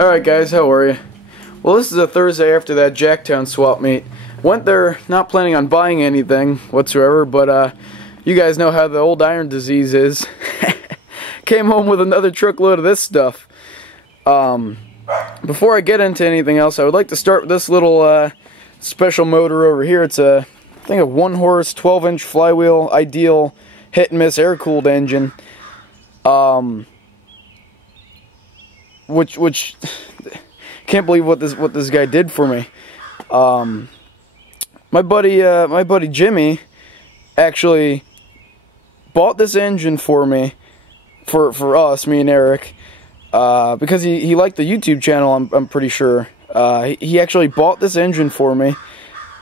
Alright guys, how are you? Well, this is a Thursday after that Jacktown swap meet. Went there not planning on buying anything whatsoever, but you guys know how the old iron disease is. Came home with another truckload of this stuff. Before I get into anything else, I would like to start with this little special motor over here. It's a a 1-horse, 12-inch flywheel, ideal hit-and-miss air-cooled engine. Which can't believe what this guy did for me. My buddy Jimmy actually bought this engine for me, for us, me and Eric, because he liked the YouTube channel. I'm pretty sure. He actually bought this engine for me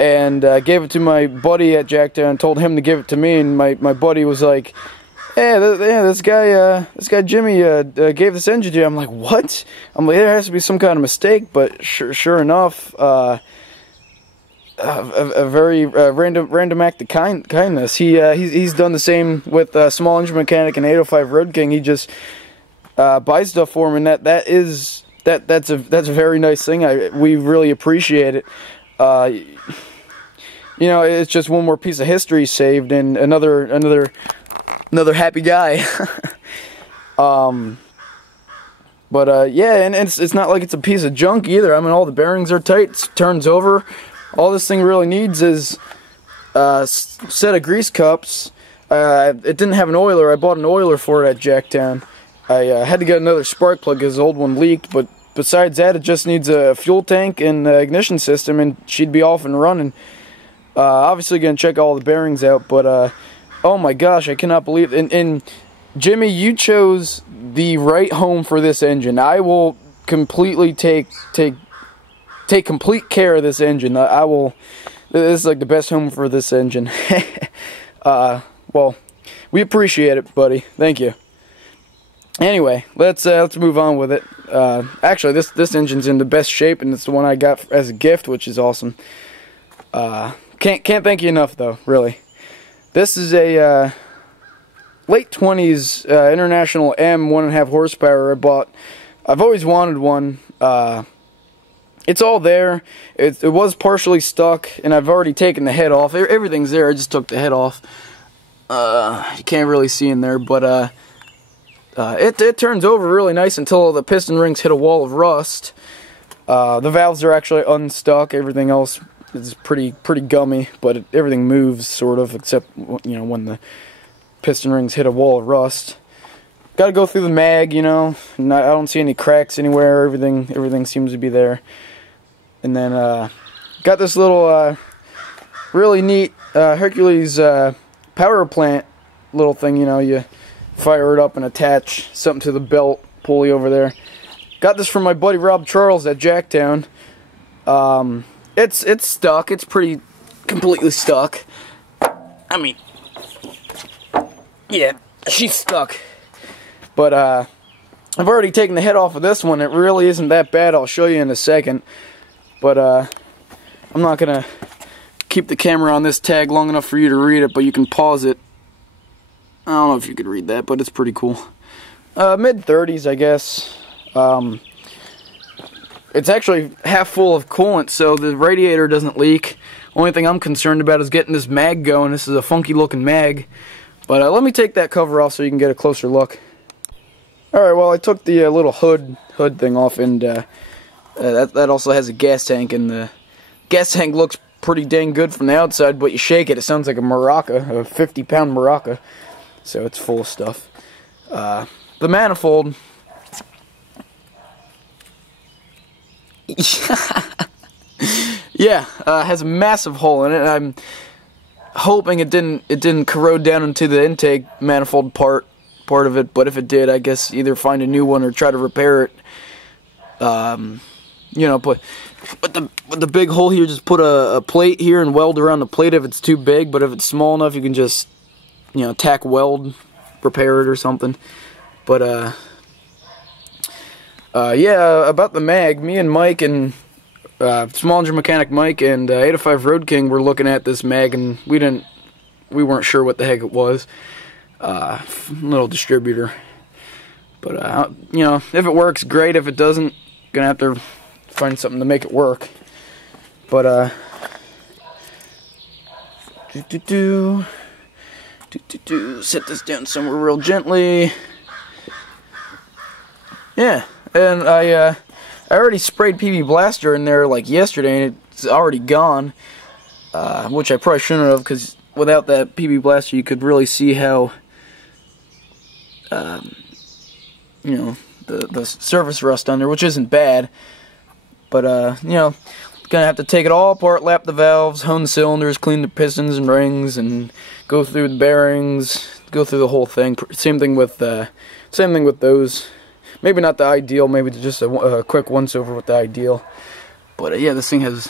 and gave it to my buddy at Jacktown. Told him to give it to me, and my buddy was like, "Hey, this guy Jimmy gave this engine to you." I'm like, "What?" I'm like, "There has to be some kind of mistake," but sure enough, a very random act of kindness. He's done the same with Small Engine Mechanic and 805 Road King. He just buys stuff for him, and that's a very nice thing. We really appreciate it. You know, it's just one more piece of history saved, and another happy guy. Yeah, and it's not like it's a piece of junk either. I mean, all the bearings are tight. It turns over. All this thing really needs is a set of grease cups. It didn't have an oiler. I bought an oiler for it at Jacktown. I had to get another spark plug because the old one leaked, but besides that, it just needs a fuel tank and ignition system, and she'd be off and running. Obviously going to check all the bearings out, but oh my gosh, I cannot believe it. And Jimmy, you chose the right home for this engine. I will completely take complete care of this engine. I will. This is like the best home for this engine. Well, we appreciate it, buddy. Thank you. Anyway, let's move on with it. Actually, this engine's in the best shape, and it's the one I got as a gift, which is awesome. Can't thank you enough, though. Really. This is a late 20s International M 1.5 horsepower I bought. I've always wanted one. It's all there. It was partially stuck, and I've already taken the head off. Everything's there. I just took the head off. You can't really see in there, but it turns over really nice until the piston rings hit a wall of rust. The valves are actually unstuck. Everything else is pretty gummy, but everything moves sort of, except when the piston rings hit a wall of rust. Got to go through the mag, I don't see any cracks anywhere. Everything seems to be there. And then got this little really neat Hercules power plant little thing. You fire it up and attach something to the belt pulley over there. Got this from my buddy Rob Charles at Jacktown. It's stuck. It's pretty completely stuck. I mean, yeah, she's stuck. But I've already taken the head off of this one. It really isn't that bad. I'll show you in a second. But I'm not gonna keep the camera on this tag long enough for you to read it, but you can pause it. I don't know if you could read that, but it's pretty cool. Mid-30s, I guess. It's actually half full of coolant, so the radiator doesn't leak. Only thing I'm concerned about is getting this mag going. This is a funky looking mag. But let me take that cover off so you can get a closer look. Alright, well, I took the little hood thing off, and that also has a gas tank, and the gas tank looks pretty dang good from the outside, but you shake it, it sounds like a maraca, a 50-pound maraca. So it's full of stuff. The manifold. Yeah, has a massive hole in it, and I'm hoping it didn't corrode down into the intake manifold part of it. But if it did, I guess either find a new one or try to repair it. But the big hole here, just put a plate here and weld around the plate if it's too big. But if it's small enough, you can just tack weld, repair it or something. But yeah, about the mag, me and Mike and Small Engine Mechanic Mike and 805 Road King were looking at this mag, and we weren't sure what the heck it was. Little distributor. But if it works, great. If it doesn't, gonna have to find something to make it work. But set this down somewhere real gently. Yeah, and I already sprayed PB Blaster in there like yesterday, and it's already gone. Which I probably shouldn't have, because without that PB Blaster, you could really see how, you know, the surface rust on there, which isn't bad. But you know, gonna have to take it all apart, lap the valves, hone the cylinders, clean the pistons and rings, and go through the bearings, go through the whole thing. Same thing with those. Maybe not the ideal, maybe just a quick once-over with the ideal. But yeah, this thing has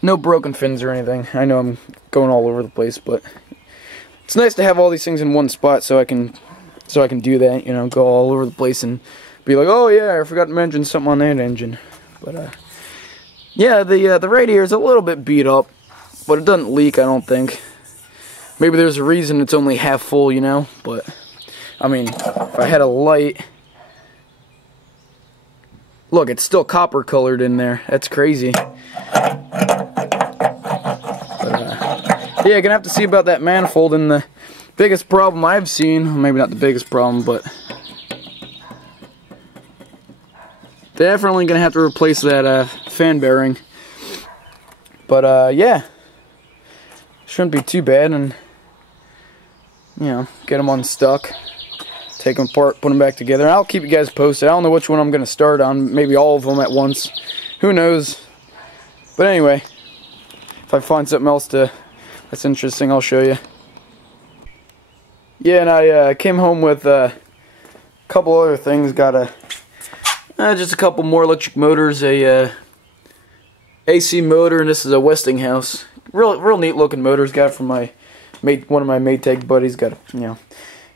no broken fins or anything. I know I'm going all over the place, but it's nice to have all these things in one spot so I can do that, you know, go all over the place and be like, oh yeah, I forgot to mention something on that engine. But yeah, the radiator is a little bit beat up, but it doesn't leak, I don't think. Maybe there's a reason it's only half full, you know, but I mean, if I had a light. Look, it's still copper colored in there. That's crazy. But, yeah, gonna have to see about that manifold. And the biggest problem I've seen, maybe not the biggest problem, but definitely gonna have to replace that fan bearing. But yeah, shouldn't be too bad, and you know, get them unstuck. Take them apart, put them back together. I'll keep you guys posted. I don't know which one I'm going to start on. Maybe all of them at once. Who knows? But anyway, if I find something else that's interesting, I'll show you. Yeah, and I came home with a couple other things. Got just a couple more electric motors. A AC motor, and this is a Westinghouse. Real neat looking motors. Got it from one of my Maytag buddies. Got you know.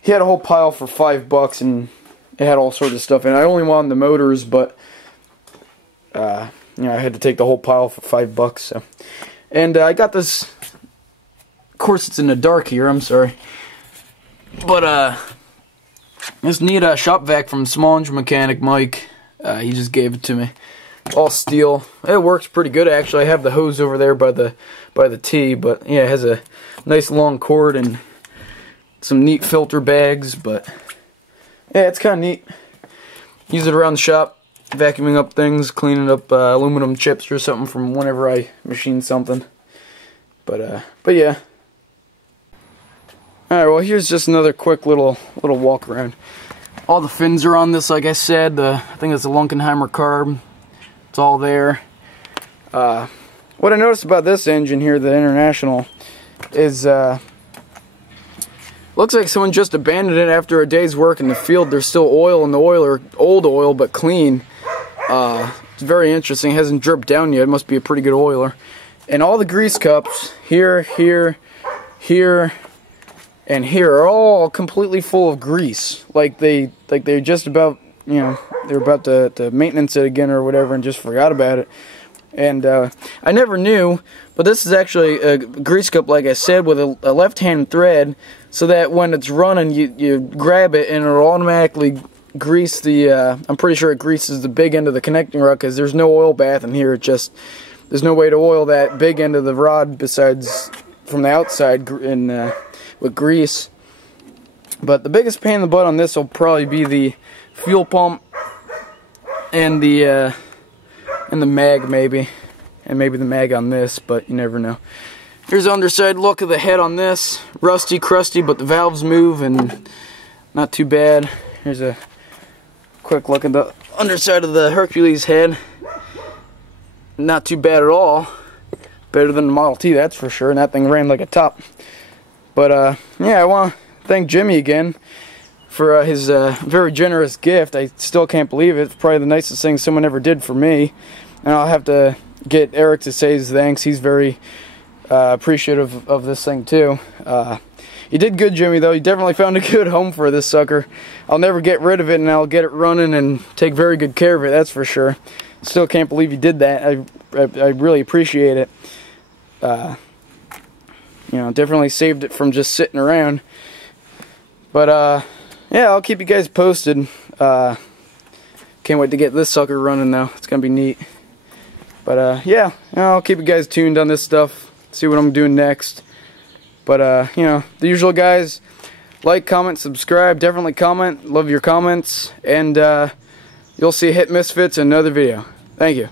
He had a whole pile for $5, and it had all sorts of stuff in it. I only wanted the motors, but you know, I had to take the whole pile for $5. So, and I got this. Of course, it's in the dark here. I'm sorry, but this neat shop vac from Small Engine Mechanic Mike. He just gave it to me. All steel. It works pretty good actually. I have the hose over there by the T, but yeah, it has a nice long cord and some neat filter bags, but yeah, it's kind of neat. Use it around the shop, vacuuming up things, cleaning up aluminum chips or something from whenever I machine something. But yeah. Alright, well here's just another quick little walk around. All the fins are on this, like I said. I think it's a Lunkenheimer carb. It's all there. What I noticed about this engine here, the International, is looks like someone just abandoned it after a day's work in the field. There's still oil in the oiler, old oil, but clean. It's very interesting. It hasn't dripped down yet. It must be a pretty good oiler. And all the grease cups, here, here, here, and here, are all completely full of grease. Like they're just about, you know, they're about to maintenance it again or whatever and just forgot about it. And I never knew, but this is actually a grease cup, like I said, with a left-hand thread, so that when it's running, you grab it and it'll automatically grease the, I'm pretty sure it greases the big end of the connecting rod, because there's no oil bath in here. It just, there's no way to oil that big end of the rod besides from the outside with grease. But the biggest pain in the butt on this will probably be the fuel pump and the mag, maybe, and maybe the mag on this, but you never know. Here's the underside look of the head on this. Rusty, crusty, but the valves move and not too bad. Here's a quick look at the underside of the Hercules head. Not too bad at all. Better than the Model T, that's for sure, and that thing ran like a top. But yeah, I want to thank Jimmy again for his very generous gift. I still can't believe it. It's probably the nicest thing someone ever did for me. And I'll have to get Eric to say his thanks. He's very appreciative of this thing too. You did good, Jimmy, though. You definitely found a good home for this sucker. I'll never get rid of it, and I'll get it running and take very good care of it, that's for sure. Still can't believe you did that. I really appreciate it. You know, definitely saved it from just sitting around. But yeah, I'll keep you guys posted. Can't wait to get this sucker running though. It's gonna be neat. But yeah, I'll keep you guys tuned on this stuff. See what I'm doing next. But you know, the usual guys. Like, comment, subscribe. Definitely comment. Love your comments. And you'll see Hitandmissfits in another video. Thank you.